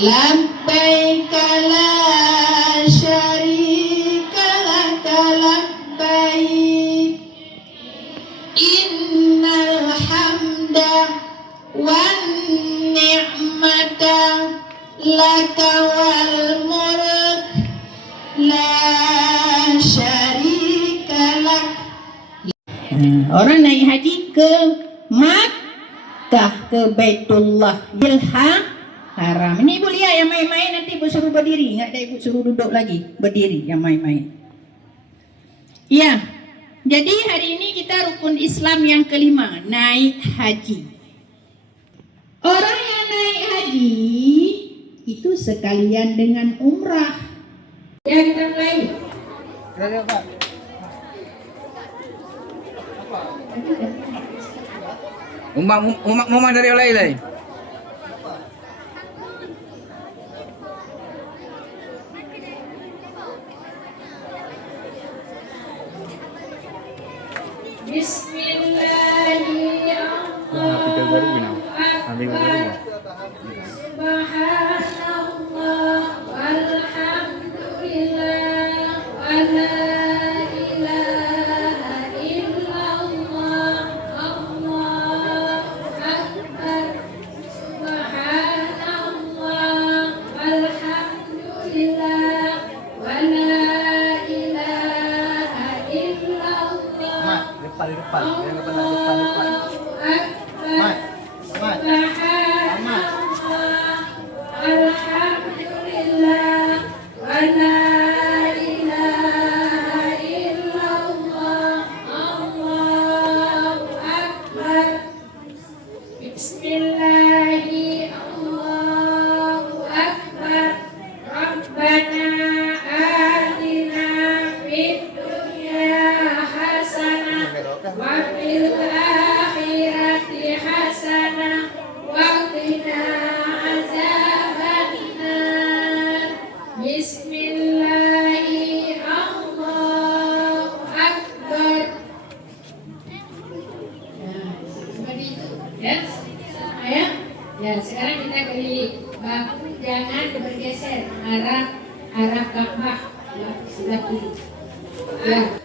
labbaik la syarika lak labbaik innal hamda wan ni'mata laka wal mulk la syarika lak. Orang naik haji ke Makkah, ke Baitullah Haram. Ini ibu lihat yang main-main, nanti ibu suruh berdiri, nggak ada ibu suruh duduk lagi, berdiri yang main-main. Ya, jadi hari ini kita rukun Islam yang kelima, naik haji. Orang yang naik haji itu sekalian dengan umrah. Ya, kita mulai. Umak dari oleh. Bismillahirrahmanirrahim. Subhanallah walhamdulillah wala ilaha illallah Allahu akbar. Subhanallah walhamdulillah wala ilaha illallah. Depan. Alhamdulillah wa la ilaha illallah Allahu akbar. Bismillahi Allahu akbar. Rabbana atina fid dunya hasanah wa fil akhirati hasanah wa qina azabannar. Bismillahi Allahu akbar. Seperti itu ya. Ya, sekarang kita keliling. Bahu jangan bergeser arah Ka'bah ya, sebelah kiri. Ya.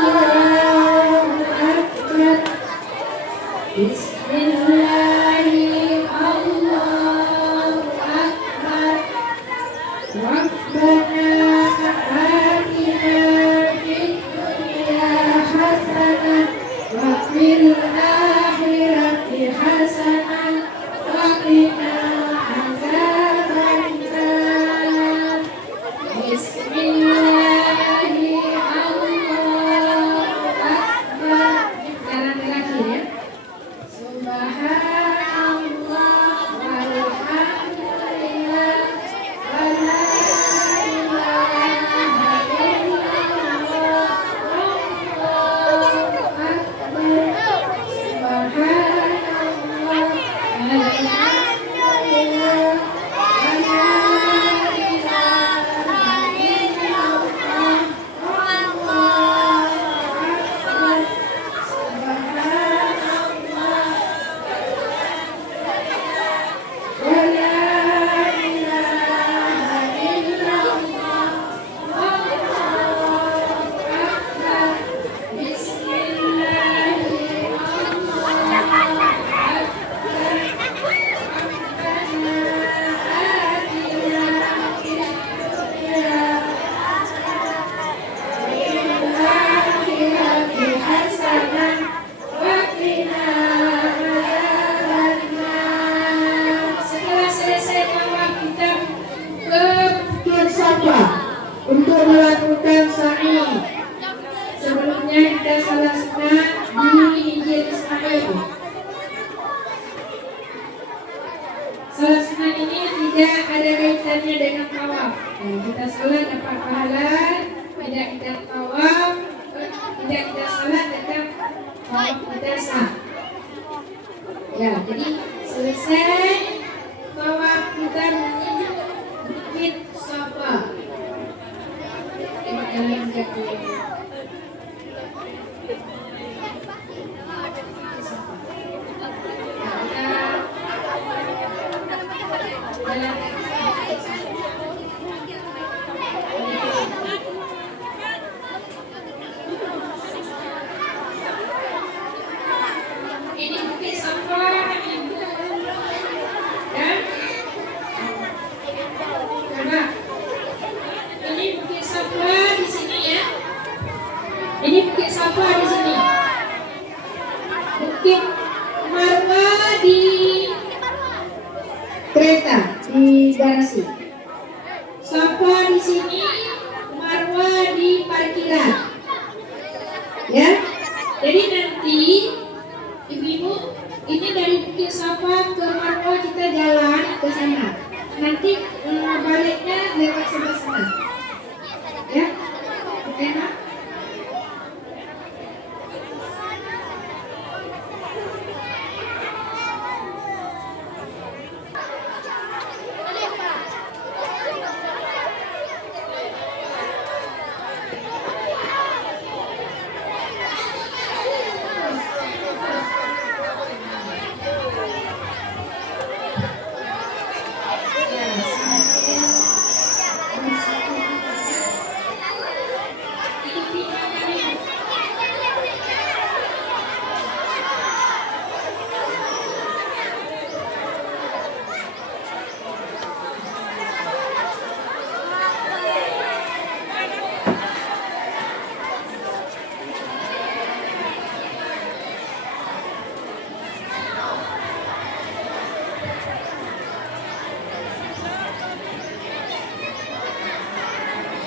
Allahu Akbar. Bismillahirrahmanirrahim. Allahu Akbar. Rabbana atina fid dunya hasanah wa fil akhirati hasanah wa qina azabannar. Bismillahirrahmanirrahim. Jalan terakhir ya. Subhanallah walhamdulillah wa la ilaha illallah wallahu akbar. Subhanallah walhamdulillah wa la ilaha illallah wallahu akbar. Setelah selesai tawaf kita ke Bukit Safa untuk melakukan sa'i. Sebelumnya kita salat sunat di Hijr Ismail. Salat sunat ini tidak ada kaitannya dengan tawaf. Kita salat dapat pahala, tidak kita tawaf, tidak kita salat tetap tawaf kita sah. Ya, jadi selesai tawaf kita menuju Bukit Safa. Tengok jalan kaki. Ini Bukit Safa dan coba ini Bukit Safa di sini ya. Ini Bukit Safa di sini. Bukit Marwah di kereta di garasi. Safa di sini, Marwah di parkiran. Ya. Jadi nanti ibu-ibu ini dari Bukit Safa ke Marwah kita jalan ke sana. Nanti baliknya lewat sebelah sana. Ya. Oke, Mak?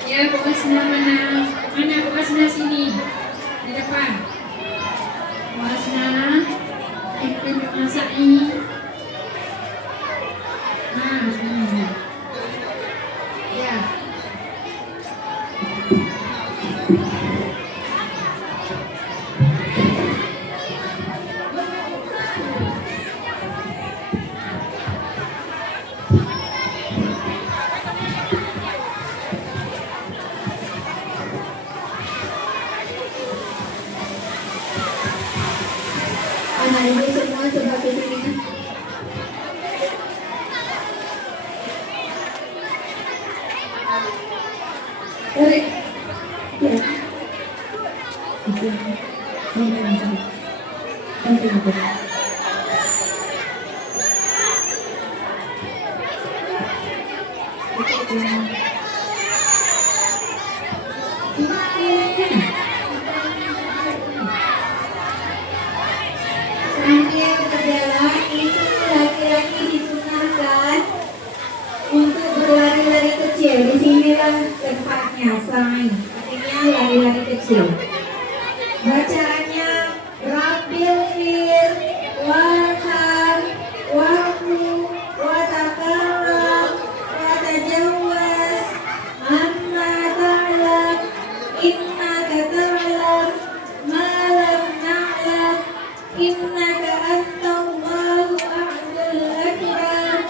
Ya, Bukasna mana? Mana Bukasna sini? Di depan. Bukasna ikut masai. Nah, sini. Ya. Anak ibu semua coba ke sini. Tarik. Ya. Sambil berjalan itu laki-laki disunahkan untuk berlari-lari kecil. Disinilah tempatnya, sa'i. Artinya lari-lari kecil. Bacaannya Rabbil fir warham wa'fu wa takarram wa tajawwaz amma ta'lam innaka ta'lam ma lam na'lam innaka antallahu a'lal akbar.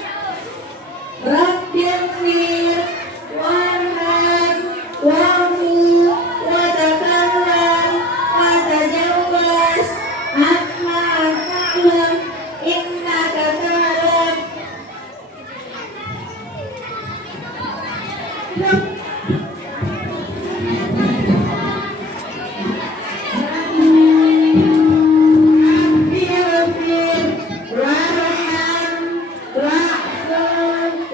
Rabbil fir warham wa'fu wa takarram wa tajawwaz amma ta'lam innaka ta'lam. Rabbil fir warham wa'fu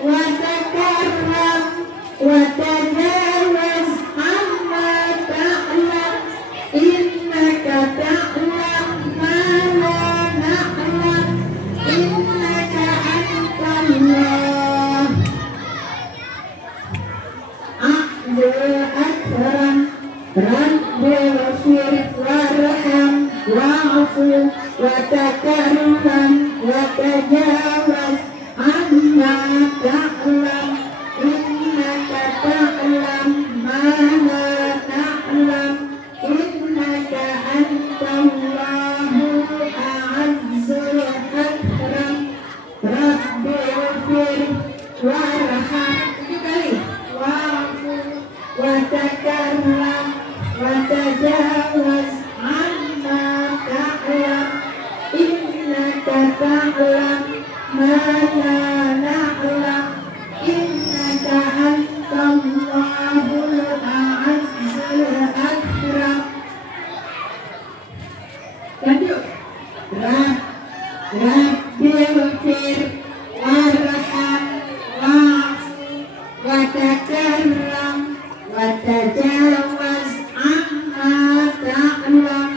wa takarram wa tajawwaz amma ta'lam innaka ta'lam ma la na'lam innaka antallah a'lal akram. Rabbil fir warham wa'fu wa takarram wa tajawwaz amma ta'lam innaka ta'lam ma la na'lam innaka antallahu a'azzul akram. Rabbil fir warham wa'fu wa takarram wa tajawwaz amma ta'lam innaka ta'lam ma la na'lam innaka antallahul a'azzul akram. Lanjut. Rabbil fir warham wa'fu wa takarram wa tajawwaz amma ta'lam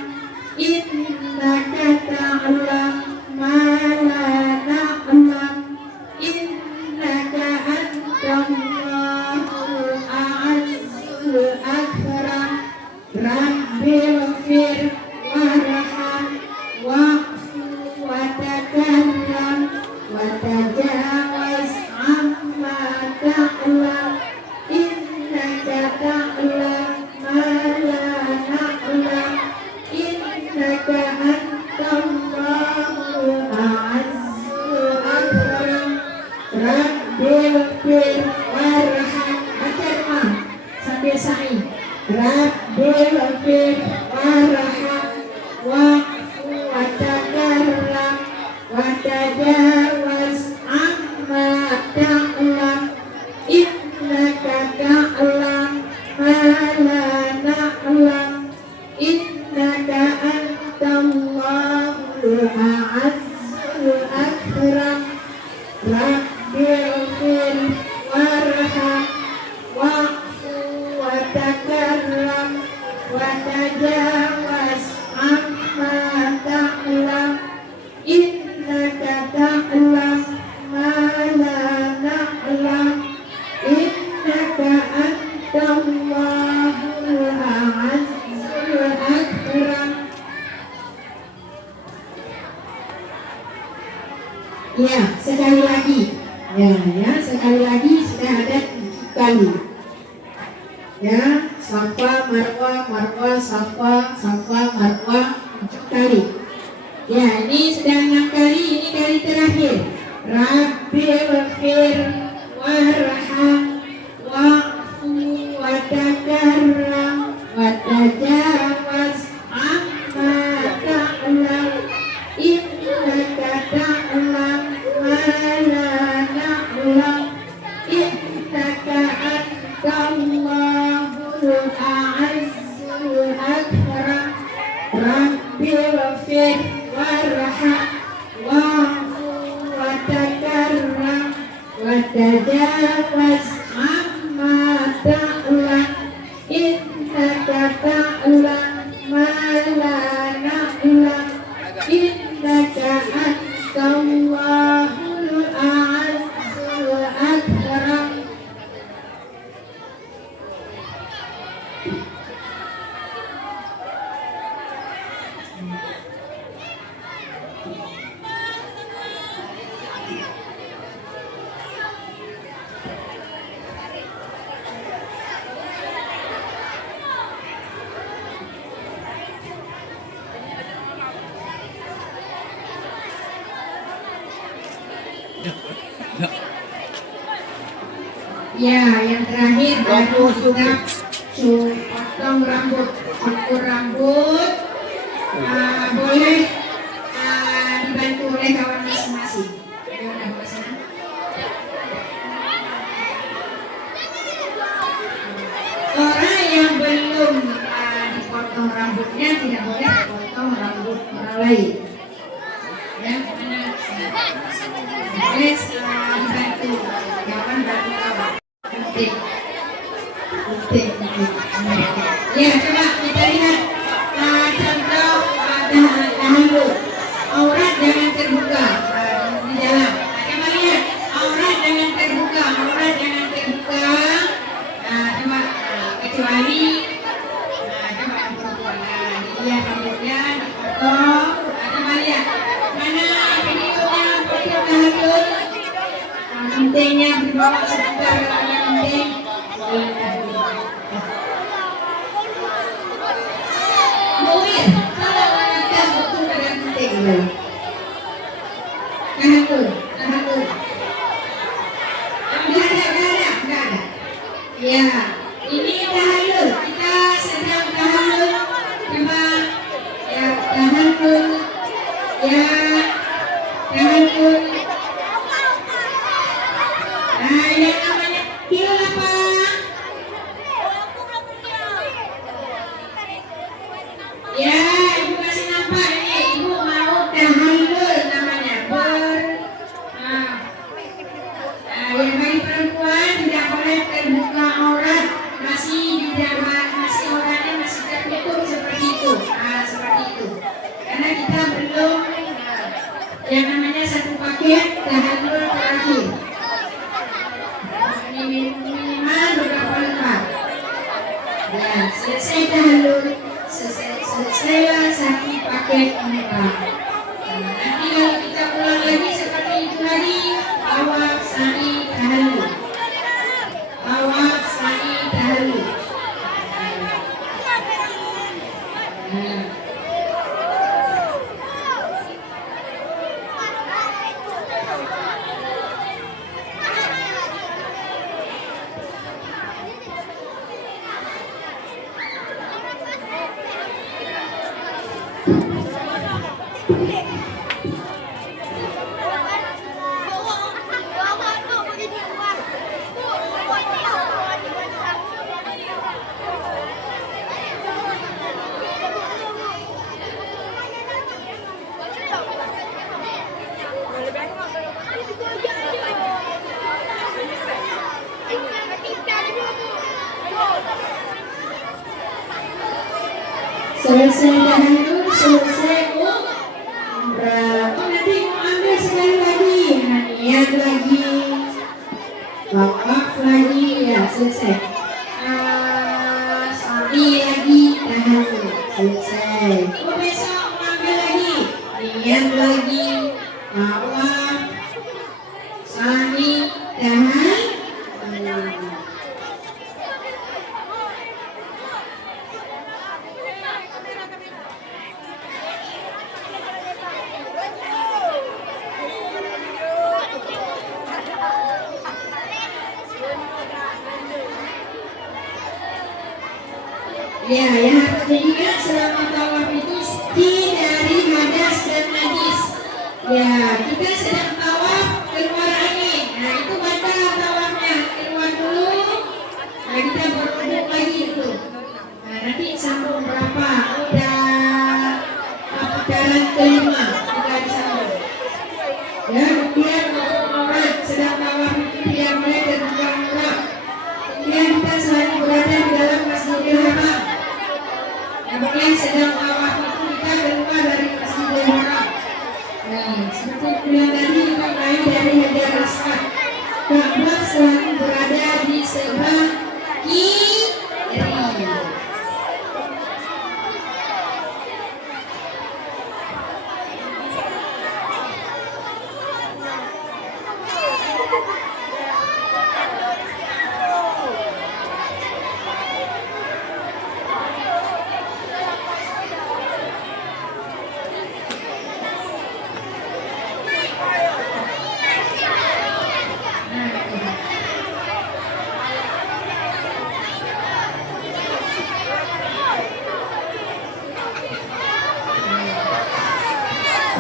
innaka ta'lam ma la na'lam innaka antallahul a'azzul akram. Rabbil fir warham wa'fu wa takarram wa tajawwaz amma ta'lam innaka ta'lam ma la na'lam innaka antallahul a'azzul akram. Rabbil fir warham. Baca rumah sambil sa'i. Rabbil fir warham wa'fu wa takarram wa tajawwaz amma ta'lam innaka ta'lam ma la na'lam innaka antallahul a'azzul akram. Rabbil fir warham wa'fu wa takarram wa tajawwaz amma ta'lam innaka ta'lam ma la na'lam innaka antallahul a'azzul akram. Ya, sekali lagi. Ya, sekali lagi sudah ada 7 kali. Ya, safa marwa marwa safa safa marwa 7 kali. Ya, ini sudah 6 kali, ini kali terakhir. Rabbil fir warham wa'fu wa takarram wa tajawaz amma ta'lam innaka ta'lam ma la na'lam innaka tajawaz amma ta'lam innaka ta'lam ma la na'lam innaka antallahul a'azzul akram. Ya, yang terakhir baru sudah potong rambut, cukur rambut. Boleh dibantu oleh kawan masing-masing. Ya, udah bawa sana. Orang yang belum dipotong rambutnya tidak boleh potong rambut orang lain. Ya, mana? Boleh dibantu kawan bantu kawan. Penting. Ya, coba kita lihat contoh tahallul. Aurat jangan terbuka di dalam. Coba lihat, aurat jangan terbuka, aurat jangan terbuka. Coba kecuali coba yang perempuan. Dia rambutnya dipotong. Coba lihat mana videonya video tahallul. Pentingnya berdoa sebentar yang penting. Muir, kalau wanita betul yang penting. Tahallul. Enggak ada. Ya, ini tahallul. Kita sedang tahallul. Coba ya tahallul. Ya tahallul. Yang namanya hilal apa? Ya, ibu kasih nampak ini. Ibu mau tahallul namanya. Yang bagi perempuan tidak boleh terbuka aurat, masih auratnya masih tertutup seperti itu. Seperti itu. Karena kita belum yang namanya satu paket tahallul terakhir. Minimal beberapa lembar. Ya, selesai tahallul, selesailah satu paket lembar. Nanti kalau kita pulang lagi seperti itu lagi, tawaf sa'i tahallul. Tawaf sa'i tahallul. Selesai tahallul, selesai umrah. Nanti mau ambil sekali lagi, niat lagi, tawaf lagi, ya selesai. Sa'i lagi, tahallul, selesai. Besok mau ambil lagi, niat lagi, tawaf, sa'i, tahallul. Ya, yang harus diingat selama tawaf itu hindari hadas dan najis. Ya, kita sedang tawaf keluar angin. Nah, itu batal tawafnya. Keluar dulu. Nah, kita berwuduk lagi itu. Nah, nanti sambung berapa? Udah putaran kelima kita disambung. Ya, kemudian aurat sedang tawaf itu tidak boleh terbuka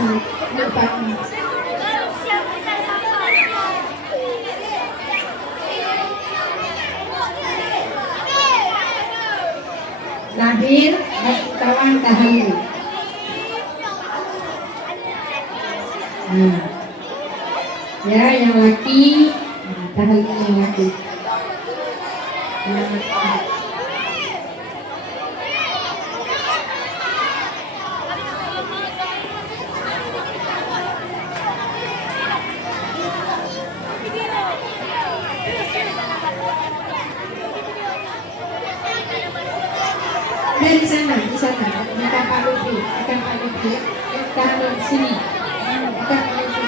Lupa. Lahir dan kawan tahallul. Nah, ya yang laki, tahallul yang laki. Dan di sana, kita Pak Lutfi, akan Pak Lutfi, kita di sini, akan Pak Lutfi.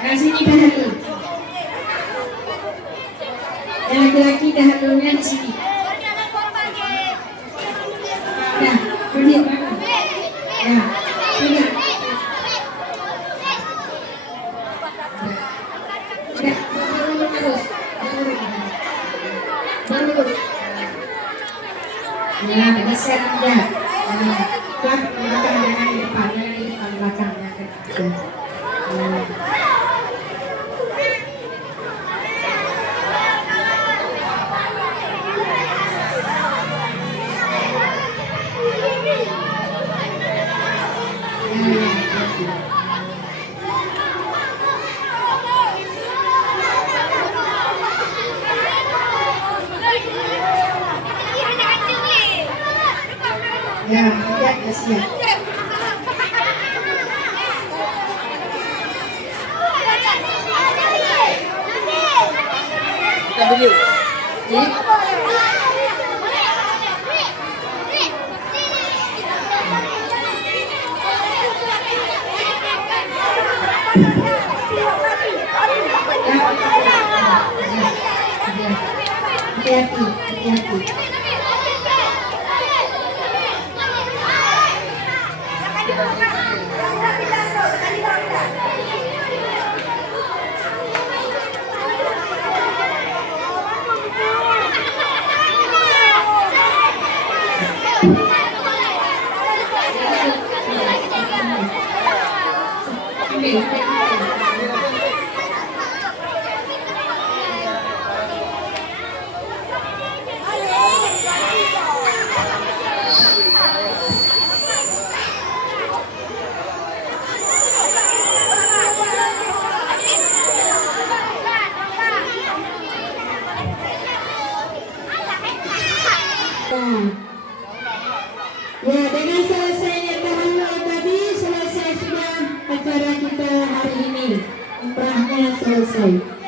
Nah sini tahallul. Yang laki-laki tahallulnya di sini. Nah, berdiri bangun. Nah, pegang. Udah, berurut terus. Berurut. Ya, bisa aja. Pelan belakang jangan di depan, jangan di depan belakang. Ya, ya, siap. Kita video. Hati-hati, hati-hati. Ya, dengan selesainya tahallul tadi, selesai sudah acara kita hari ini. Umrahnya selesai.